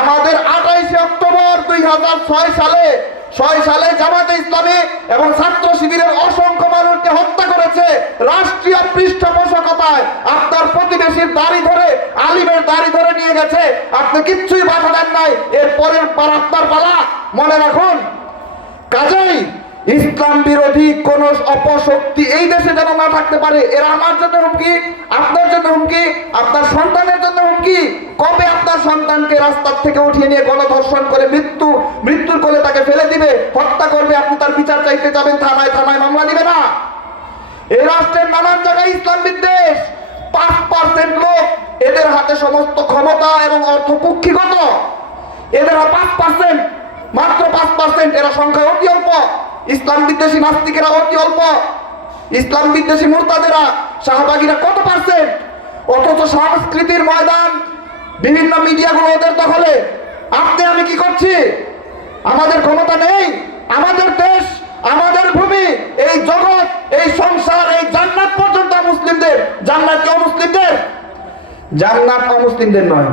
আমাদের 28 অক্টোবর 2006 সালে জামাতে ইসলামী এবং ছাত্র শিবিরের অসংখ্য মানুষকে হত্যা করেছে রাষ্ট্রীয় পৃষ্ঠপোষকতায়। আপনার প্রতিবেশীর দাড়ি ধরে, আলিমের দাড়ি ধরে নিয়ে গেছে, আপনি কিচ্ছুই বাধা দেন নাই। এরপরের পর আপনার পালা, মনে রাখুন। কাজেই ইসলাম বিরোধী কোন অপশক্তি এই দেশে যেন না থাকতে পারে। এরা আমার জন্য হুমকি, আপনার জন্য হুমকি, আপনার সন্তানের জন্য হুমকি। কবে আপনার সন্তানকে রাস্তার থেকে উঠিয়ে নিয়ে গণধর্ষণ করে মৃত্যুর কোলে তাকে ফেলে দিবে, হত্যা করবে, আপনি তার বিচার চাইতে যাবেন, থানায় মামলা দিবে না? এই রাষ্ট্রের নানান জায়গায় ইসলাম বিদ্বেষ। 5% লোক, এদের হাতে সমস্ত ক্ষমতা এবং অর্থ কুক্ষিগত। এদের 5%, মাত্র 5%, এরা সংখ্যা অতি অল্প। ইসলাম বিদ্বেষী নাস্তিকেরা অতি অল্প। ইসলাম বিদ্বেষী মুরতাদেরা, শাহবাগীরা কত পার্সেন্ট? অথচ সংস্কৃতির ময়দান, বিভিন্ন মিডিয়াগুলো ওদের দখলে। আপনি আমি কি করছি? আমাদের ক্ষমতা নেই? আমাদের দেশ, আমাদের ভূমি, এই জগৎ, এই সংসার, এই জান্নাত পর্যন্ত মুসলিমদের। জান্নাত কি অমুসলিমদের? জান্নাত অমুসলিমদের নয়।